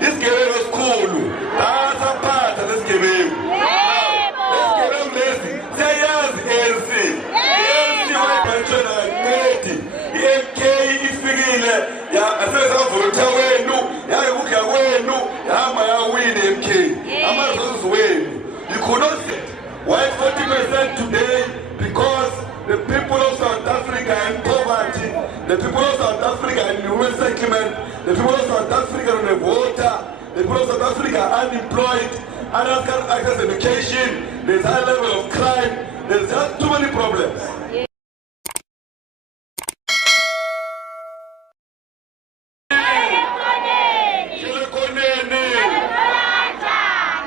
isigebengu esikhulu asaphatha lesigebengu lesigebengu lesi siyayazi ANC wayiphantshela kancedi i-MK ifikile asesavotha wenu yayukudla kwenu yahamba yawina i-MK amazozi wenu. You could not sit white 40% today because the people of South Africa are in poverty, the people of South Africa are in human settlement, the people of South Africa are on the water, the people of South Africa are unemployed, others can't access education, there's high level of crime, there's just too many problems.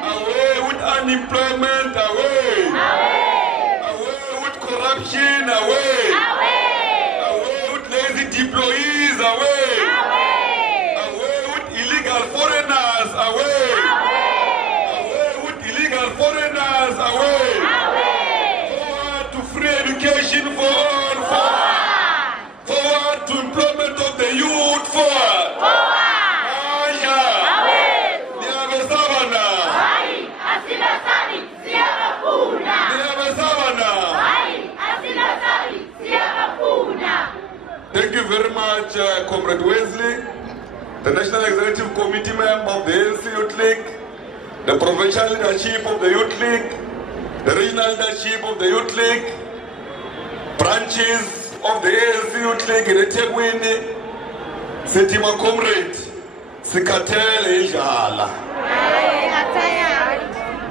Away with unemployment, away with corruption, away with lazy deployees, away with illegal foreigners, away with illegal foreigners, away. Forward to free education for all, forward to employment of the youth, forward. Thank you very much, Comrade Wesley, the National Executive Committee member of the ANC Youth League, the provincial leadership of the Youth League, the regional leadership of the Youth League, branches of the ANC Youth League in eThekwini, Sitima Comrade, Sikatele Iljala.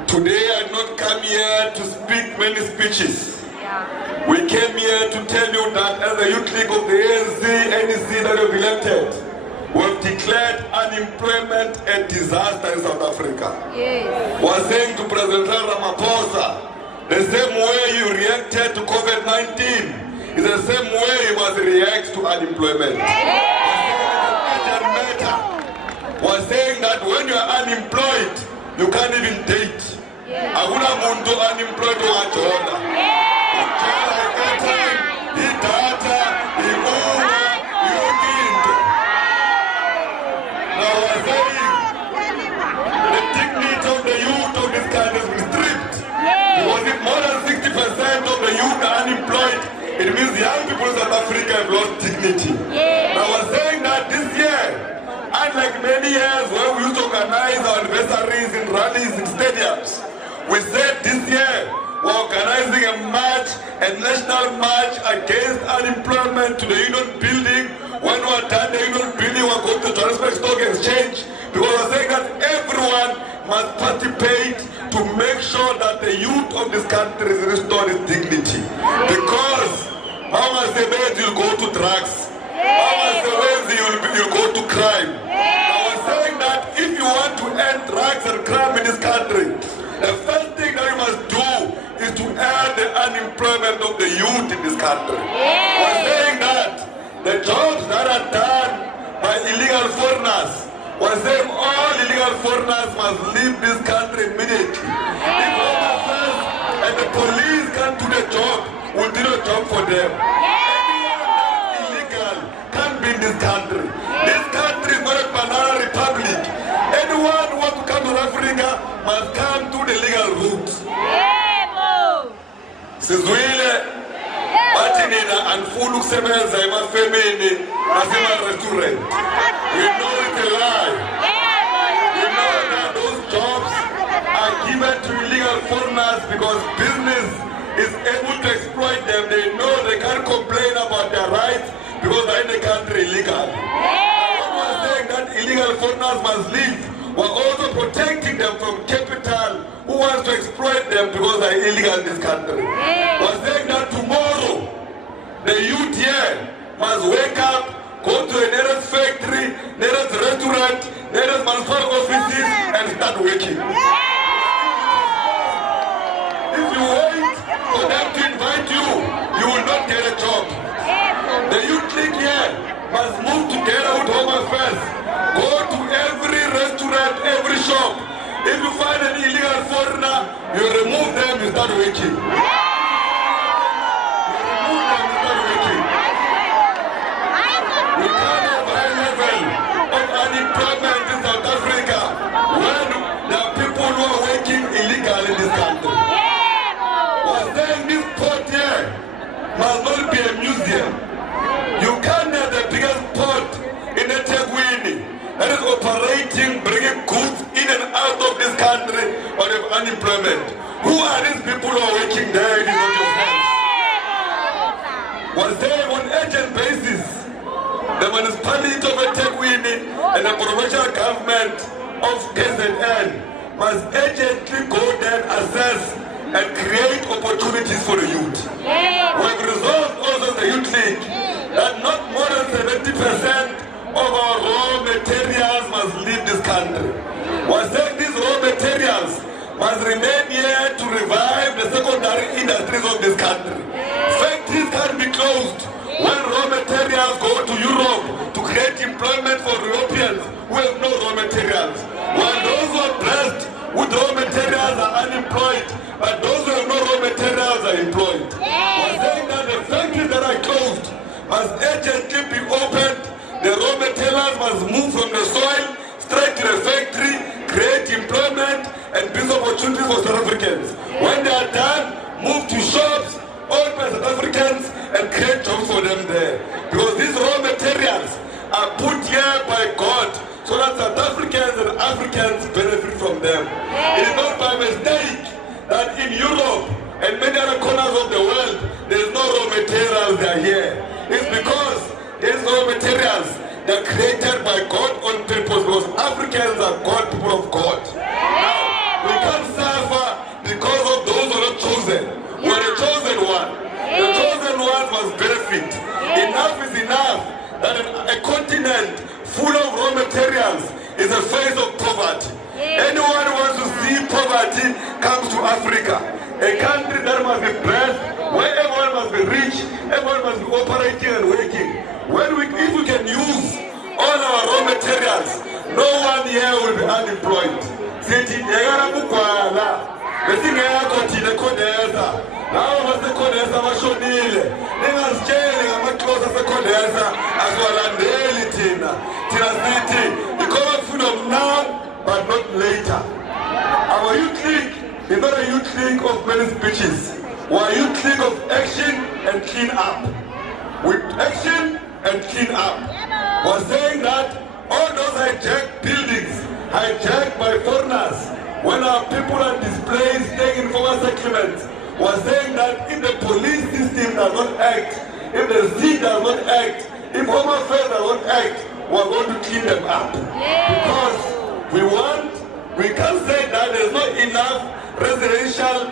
Today I did not come here to speak many speeches. We came here to tell you that as the Youth League of the ANC, NEC that have elected, we have declared unemployment a disaster in South Africa. Yes. We are saying to President Ramaphosa, the same way you reacted to COVID-19 is the same way you must react to unemployment. We are saying that when you are unemployed, you can't even date. Hakuna muntu unemployed wajona. It means young people in South Africa have lost dignity. I was saying that this year, unlike many years where we used to organize our anniversaries in rallies in stadiums, we said this year we're organizing a march, a national march against unemployment to the Union Building. When we're done the Union Building, we're going to Johannesburg Stock Exchange, because we're saying that everyone must participate to make sure that the youth of this country is restored its dignity. Because Mama Sebed, you'll go to drugs. Mama Sebed, you'll go to crime. I was saying that if you want to end drugs and crime in this country, the first thing that you must do is to end the unemployment of the youth in this country. I was saying that the jobs that are done by illegal foreigners, was saying all illegal foreigners must leave this country immediately. If officers and the police can't do the job, we'll do the job for them. Anyone illegal can't be in this country. This country is not a banana republic. Anyone who wants to come to Africa must come through the legal route. Sizwile, bathi nina anifuna ukusebenza emafemini nasema-restaurant. We know it's a lie. We know that those jobs are given to illegal foreigners because business is able to exploit them. They know they can't complain about their rights because they're in the country illegally. When we're saying that illegal foreigners must leave, we're also protecting them from capital who wants to exploit them because they're illegal in this country. We're saying that tomorrow, the youth here must wake up, go to a nearest factory, nearest restaurant, nearest manufacturing offices and start working. If you wait for them to invite you, you will not get a job. The youth league here must move together with Home Affairs. Go to every restaurant, every shop. If you find an illegal foreigner, you remove them, you start working. Unemployment in South Africa. unemployment. Who are these people who are working there? It is not your hands. Was there on urgent basis the municipality of eThekwini and the provincial government of KZN must urgently go there, assess and create opportunities for the youth. We have resolved also the Youth League that not more than 70% of our raw materials must leave this country. We're saying these raw materials must remain here to revive the secondary industries of this country. Factories can be closed when raw materials go to Europe to create employment for Europeans who have no raw materials. While those who are blessed with raw materials are unemployed, but those who have no raw materials are employed. We're saying that the factories that are closed must urgently be opened. The raw materials must move from the soil straight to the factory, create employment and business opportunities for South Africans. When they are done, move to shops owned by South Africans and create jobs for them there. Because these raw materials are put here by God so that South Africans and Africans benefit from them. It is not by mistake that in Europe and many other corners of the world, there is no raw materials that are here. It's because these raw materials, they are created by God on purpose, because Africans are God, people of God. Now, we can't suffer because of those who are not chosen. We are the chosen one. The chosen one must benefit. Enough is enough that a continent full of raw materials is a face of poverty. Anyone who wants to see poverty comes to Africa, a country that must be blessed, where everyone must be rich, everyone must be operating and working. If we can use all our raw materials, no one here will be unemployed. Now masekhonesa bashonile ningasitsheli ngamaxhosa asekhonesa asiwalandeli thina sithi ikhona freedom now but not later. Our youth league is not a youth league of many speeches. We are a youth league of action and clean up. With action and clean up. We are saying that all those hijacked buildings, hijacked by foreigners, when our people are displaced, staying in former settlements, was saying that if the police system does not act, if the city does not act, if Home Affairs does not act, we are going to clean them up. Because we can't say that there's not enough residential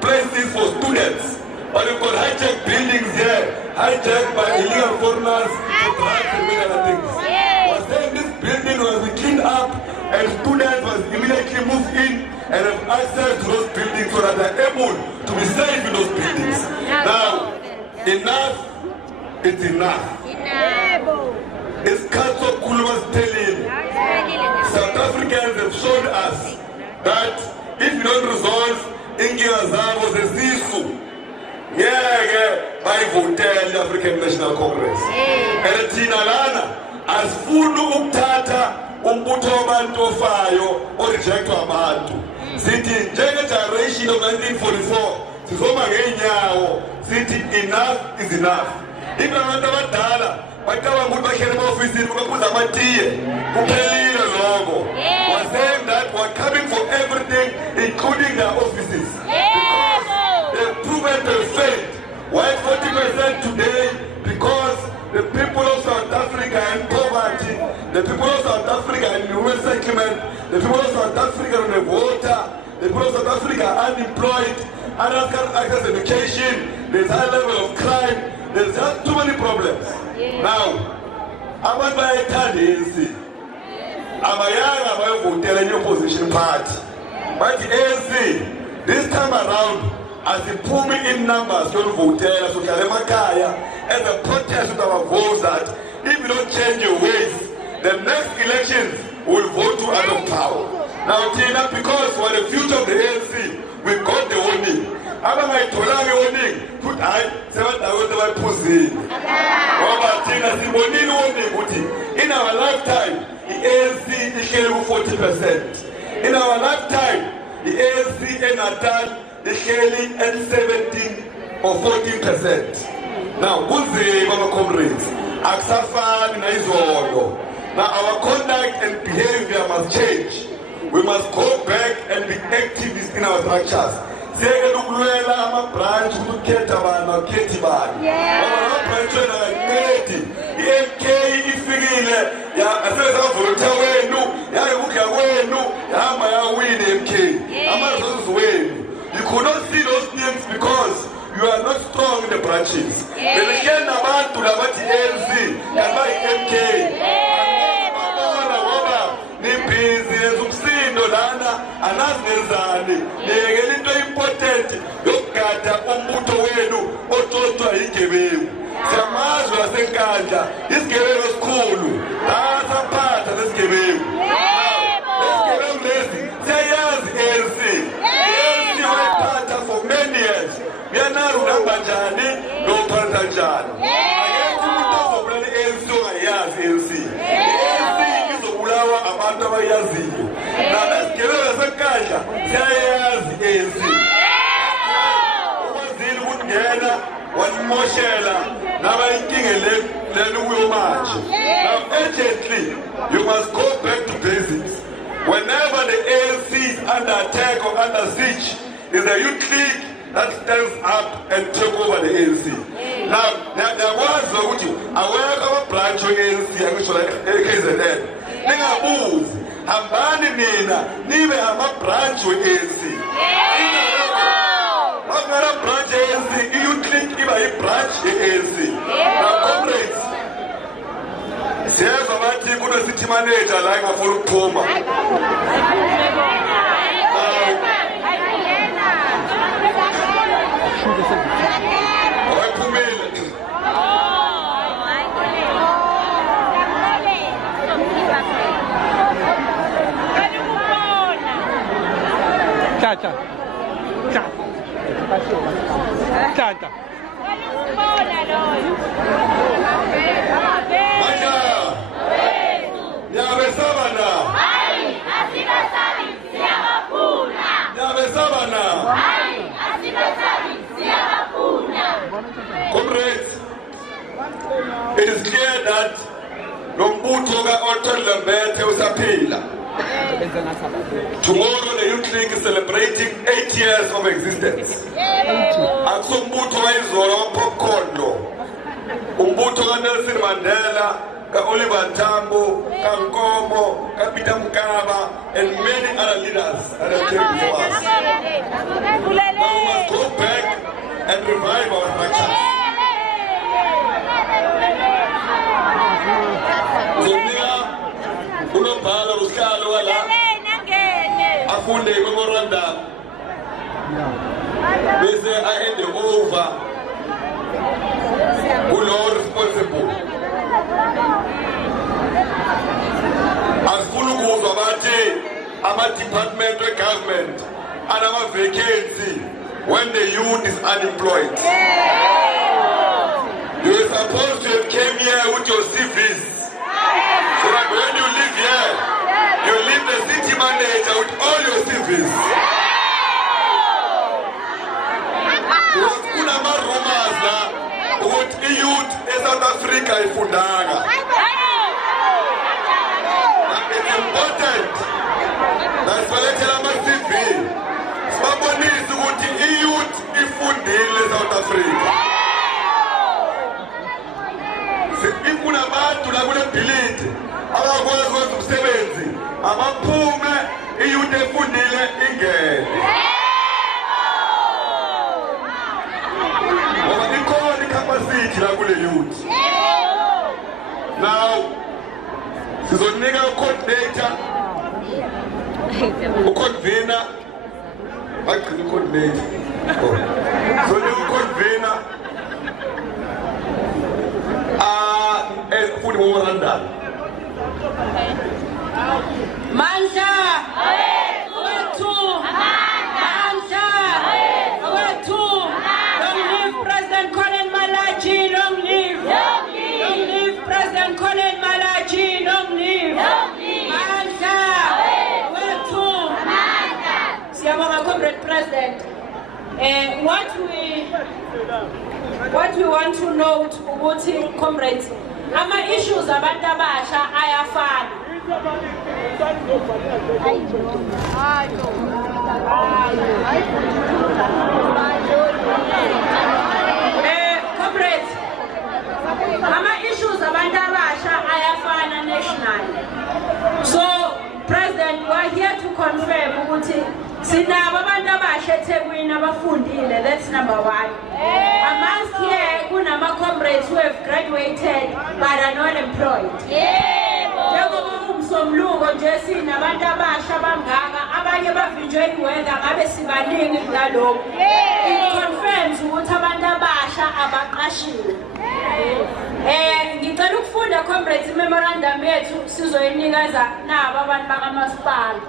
places for students. But we've got hijacked buildings here, hijacked by illegal foreigners for drugs and many other things. We're saying this building must be cleaned up and students must immediately move in and have access to those buildings so that they're able to be safe in those buildings. Now, enough is enough. It's Council Kuluma's telling South Africans have shown us that if you don't resolve inkinga zabo zesisu, ngeke bayivotele African National Congress. And thina lana asifuni ukuthatha umbutho wabantu ofayo orejectwa abantu. Sithi njenge-generation of 1944 sizoma ngeenyawo sithi enough is enough. Ibe abantu abadala bacabanga ukuthi bahlele ema-ofisini bakaphuza amatiye kuphelile lokho. We're saying that we're coming for everything including their offices because they've proven their faith. We're at 40% today because the people of South Africa are in poverty, the people of South Africa are in rural settlement, the people of South Africa are on the water, the people of South Africa are unemployed, others can't access education, there's high level of crime, there's just too many problems. Now, abantu bayayithanda ANC, abayanga bayovotela enye opposition party. But ANC, this time around, asiphumi in numbers yokuvotela sohlala emakhaya as a protest with our votes that if you don't change your ways, the next elections will vote you out of power. Now Tina, because for the future of the ANC, we got the warning. Abangayitholanga warning, put I sebatawethu bayiphuzile. Ngoba thina sibonile warning ukuthi in our lifetime, the ANC ihleli ku-40%. In our lifetime, the ANC eNatal ihleli at 17 or 14%. Now, kunzima ama-comrades, akusafani nayizolo. Now, our conduct and behavior must change. we must go back and be activists in our structures. Siyeke ukulwela ama-branch ukukhetha abantu akhethi bani. Ama-branch wena akancedi. I-MK ifikile asesavolontiya wenu yayokudla kwenu yahamba yawina i-MK. Ama-resources wenu. You could not see those things because you are not strong in the branches. Belekeni nabantu labathi ANC yaziba i-MK. Nibhizi ezumsindo lana anazenzani niyekela into important yokugada umbutho wenu oxoxwa yigebengu. Siyamazwe yasenkandla isigebengu esikhulu asaphatha lesigebengu. Lesigebengu lesi siyayazi ANC. ANC wayiphatha for many years. Uyanazi uhamba njani nophatha njani. Akekho umuntu ozobulala i-ANC ongayazi i-ANC. Abantu abayaziyo nabesigebengu yasenkandla siyayazi ANC. Ukwazile ukungena wanimoshela nabayinkinge leli kuyo manje. Now urgently you must go back to basics. Whenever the ANC is under attack or under siege, is a youth league that stands up and take over the ANC. Now niyakwazi ukuthi awekho ama-branch we-ANC angisho la e-KZN. Ningabuzi hambani nina nibe ama-branch we-ANC. Akungana branch ye-ANC, i-youth league iba yi-branch ye-ANC. Now comrades, siyezwa bathi kuno-city manager la engafuna ukuphuma. Tata. Comrades, it is clear that Lombutho ka-Otto Lembethe usaphila. Tomorrow the Youth League is celebrating 8 years of existence. Akusombutho wayizolo wa-popcorn lo. Umbutho ka-Nelson Mandela, ka-Oliver Tambo, ka-Nkomo, ka-Peter Mkaba, and many other leaders that have came before us. Now we must go back and revive our structures. Unobhala usihlalo wala afunde memorandum bese ahende over ulo responsible. Asifuna ukuzwa bathi ama-department we-government anama-vacancy when the youth is unemployed. You are supposed to have came here with your CVs. So that when you live here, you leave the city manager with all your CVs. Because kuna rumors na ukuthi youth eSouth Africa ifundanga. It's important. That's why let's tell my CV. Sibabonise ukuthi youth ifundile eSouth Africa. Ifuna abantu la kule bhilidi abakwazi ukwenza umsebenzi abaphume iyouth efundile ingene. Ngoba ikhona i-capacity la kule youth. Now sizonika u-coordinator, u-convener, bagcina u-coordinator. Sizonika u-convener futhi memorandum. Mandla wethu, Mandla wethu, long live President Colin Malachi, long live, long live President Colin Malachi, long live, Mandla wethu, siyabonga Comrade President. What we want to note ukuthi comrades, ama issues abantu abasha ayafana. Comrades, ama-issues abantu abasha ayafana nationally. So, President, we are here to confirm ukuthi sinabo abantu abasha eThekwini abafundile. That's number one. Amongst here, kunama-comrades who have graduated but are not employed. Njengoba umsomluko nje sinabantu abasha bangaka abanye bavinjwe iweather ngabe sibaningi ngalokho. It confirms ukuthi abantu abasha abaqashiwe. Ngicela ukufunda comrades memorandum yethu sizoyinikeza nabo abantu bakamasipala.